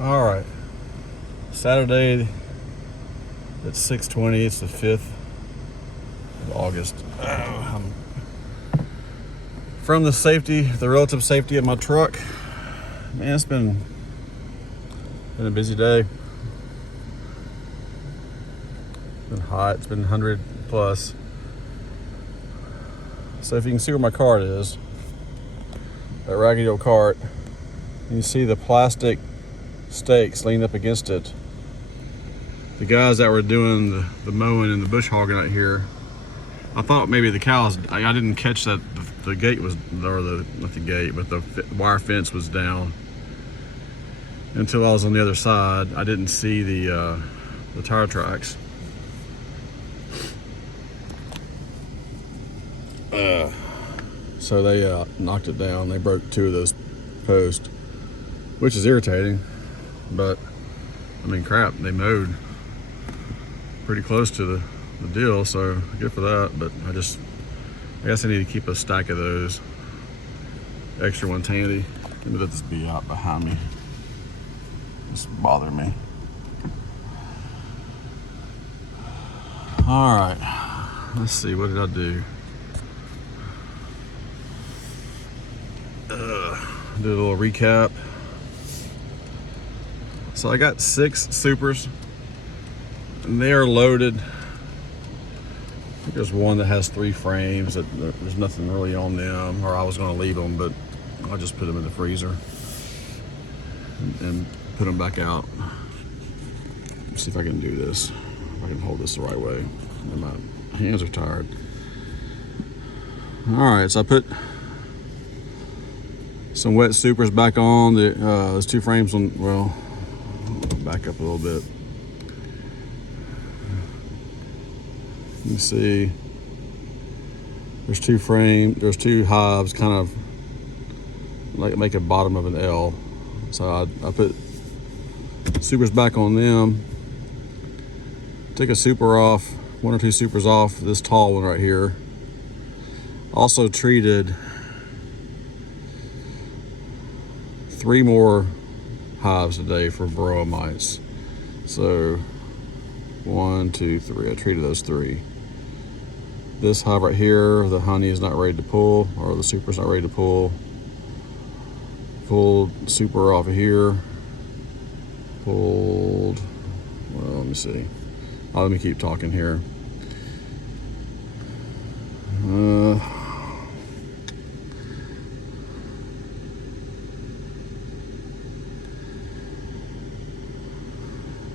All right, Saturday at 6:20. It's the 5th of August. I'm from the relative safety of my truck. Man, it's been a busy day. It's been hot. It's been 100 plus. So if you can see where my cart is, that raggedy old cart, you see the plastic stakes leaning up against it. The guys that were doing the mowing and the bush hogging out here, I thought maybe the cows, I didn't catch that the gate was, or not the gate, but the wire fence was down until I was on the other side. I didn't see the tire tracks. So they knocked it down. They broke 2 of those posts, which is irritating, but I mean, crap, they mowed pretty close to the deal, so good for that. But I guess I need to keep a stack of those extra ones handy. Let me let this bee out behind me. It's bothering me. All right, let's see, what did I do? Do a little recap. So I got 6 supers, and they are loaded. I think there's one that has 3 frames that there's nothing really on them, or I was going to leave them, but I'll just put them in the freezer and put them back out. Let's see if I can do this, if I can hold this the right way. And my hands are tired. All right, so I put some wet supers back on. There's 2 frames on, well, back up a little bit. You can see there's 2 hives kind of like make a bottom of an L. So I put supers back on them. Take a super off, 1 or 2 supers off this tall one right here. Also treated 3 more hives today for varroa mites. So 1, 2, 3. I treated those 3. This hive right here, the honey is not ready to pull, or the super's not ready to pull. Pulled super off of here. Pulled, well, let me see. Oh, let me keep talking here.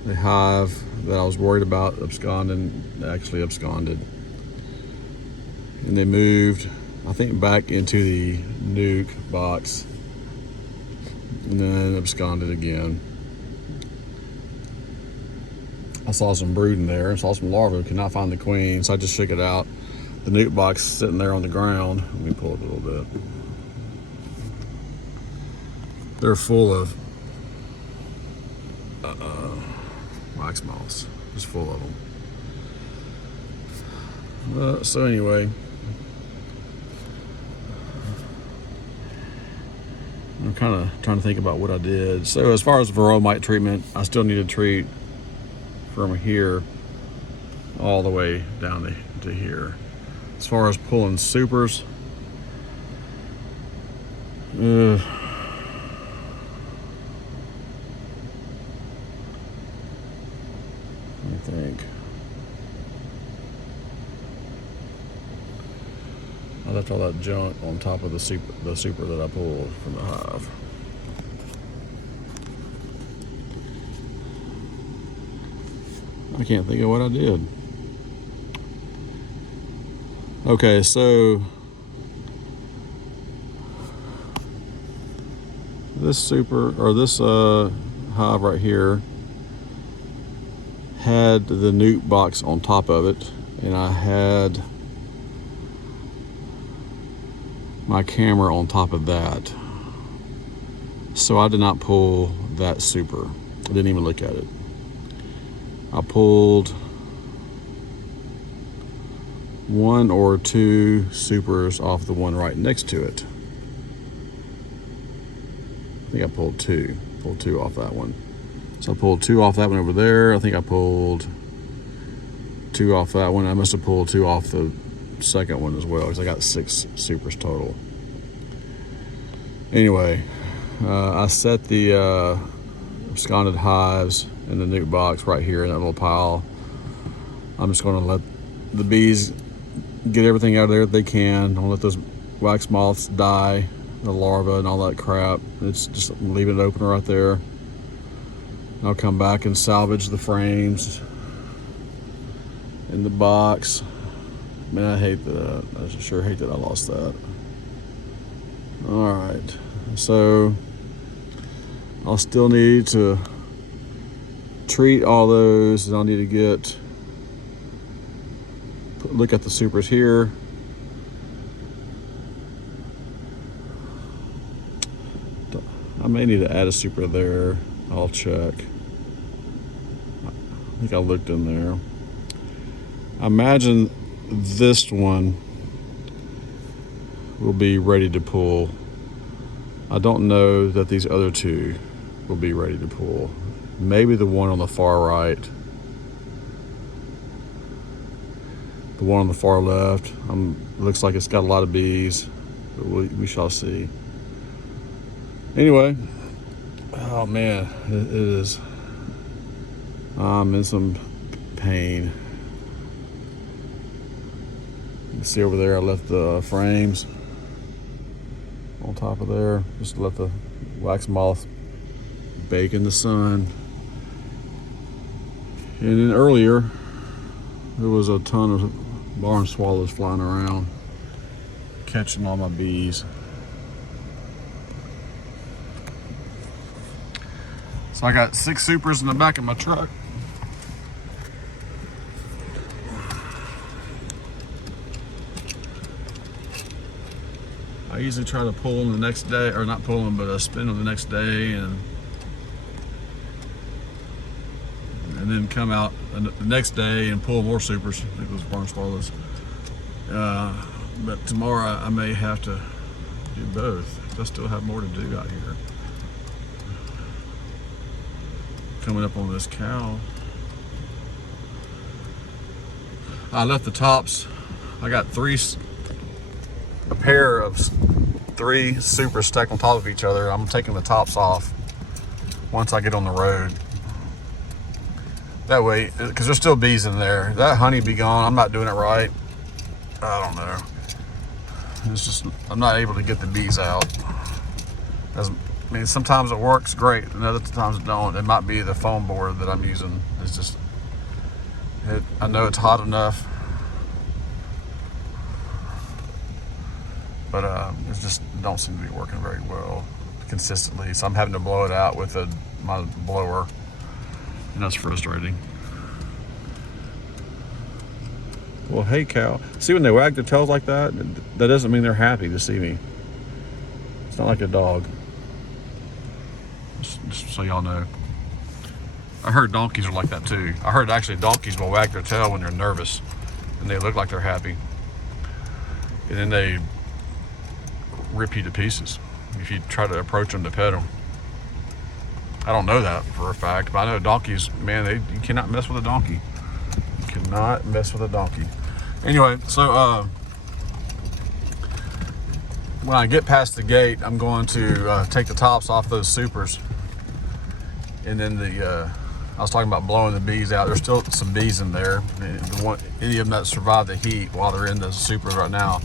The hive that I was worried about actually absconded. And they moved, I think, back into the nuke box and then absconded again. I saw some brood in there, saw some larvae, could not find the queen, so I just shook it out. The nuke box sitting there on the ground. Let me pull it a little bit. They're full of wax moths, just full of them. So anyway, I'm kind of trying to think about what I did. So as far as varroa mite treatment, I still need to treat from here all the way down to here. As far as pulling supers, I think I left all that junk on top of the super that I pulled from the hive. I can't think of what I did. Okay, so this super, or this hive right here, had the nuke box on top of it, and I had my camera on top of that. So I did not pull that super. I didn't even look at it. I pulled 1 or 2 supers off the one right next to it. I think I pulled two off that one. So I pulled 2 off that one over there. I think I pulled 2 off that one. I must have pulled 2 off the second one as well, because I got 6 supers total. Anyway, I set the absconded hives in the nuke box right here in that little pile. I'm just going to let the bees get everything out of there that they can. Don't let those wax moths die, the larvae and all that crap. It's just leaving it open right there. I'll come back and salvage the frames in the box. Man, I hate that. I sure hate that I lost that. All right, so I'll still need to treat all those, and I'll need to look at the supers here. I may need to add a super there. I'll check. I think I looked in there. I imagine this one will be ready to pull. I don't know that these other 2 will be ready to pull. Maybe the one on the far right. The one on the far left, looks like it's got a lot of bees, but we shall see. Anyway, oh man, it is. I'm in some pain. You can see over there, I left the frames on top of there, just to let the wax moth bake in the sun. And then earlier, there was a ton of barn swallows flying around, catching all my bees. So I got 6 supers in the back of my truck. I usually try to pull them the next day, or not pull them, but spin them the next day, and then come out the next day and pull more supers. I think those barn swallows. But tomorrow I may have to do both. I still have more to do out here. Coming up on this cow. I left the tops. I got a pair of 3 supers stacked on top of each other. I'm taking the tops off once I get on the road. That way, because there's still bees in there. That honeybee gone, I'm not doing it right. I don't know. It's just, I'm not able to get the bees out. I mean, sometimes it works great, and other times it don't. It might be the foam board that I'm using. It's just, I know it's hot enough, but it just don't seem to be working very well consistently. So I'm having to blow it out with my blower, and that's frustrating. Well, hey cow, see when they wag their tails like that? That doesn't mean they're happy to see me. It's not like a dog. Just so y'all know. I heard donkeys are like that too. I heard actually donkeys will wag their tail when they're nervous, and they look like they're happy. And then they rip you to pieces if you try to approach them to pet them. I don't know that for a fact, but I know donkeys, man, you cannot mess with a donkey. You cannot mess with a donkey. Anyway, so when I get past the gate, I'm going to take the tops off those supers. And then I was talking about blowing the bees out. There's still some bees in there. Any of them that survive the heat while they're in the supers right now,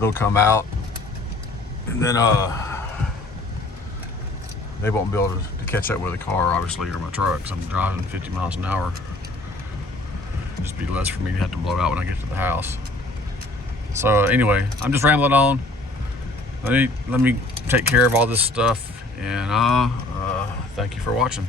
they'll come out. And then they won't be able to catch up with a car, obviously, or my truck, because I'm driving 50 miles an hour. It'll just be less for me to have to blow out when I get to the house. So anyway, I'm just rambling on. Let me take care of all this stuff, and thank you for watching.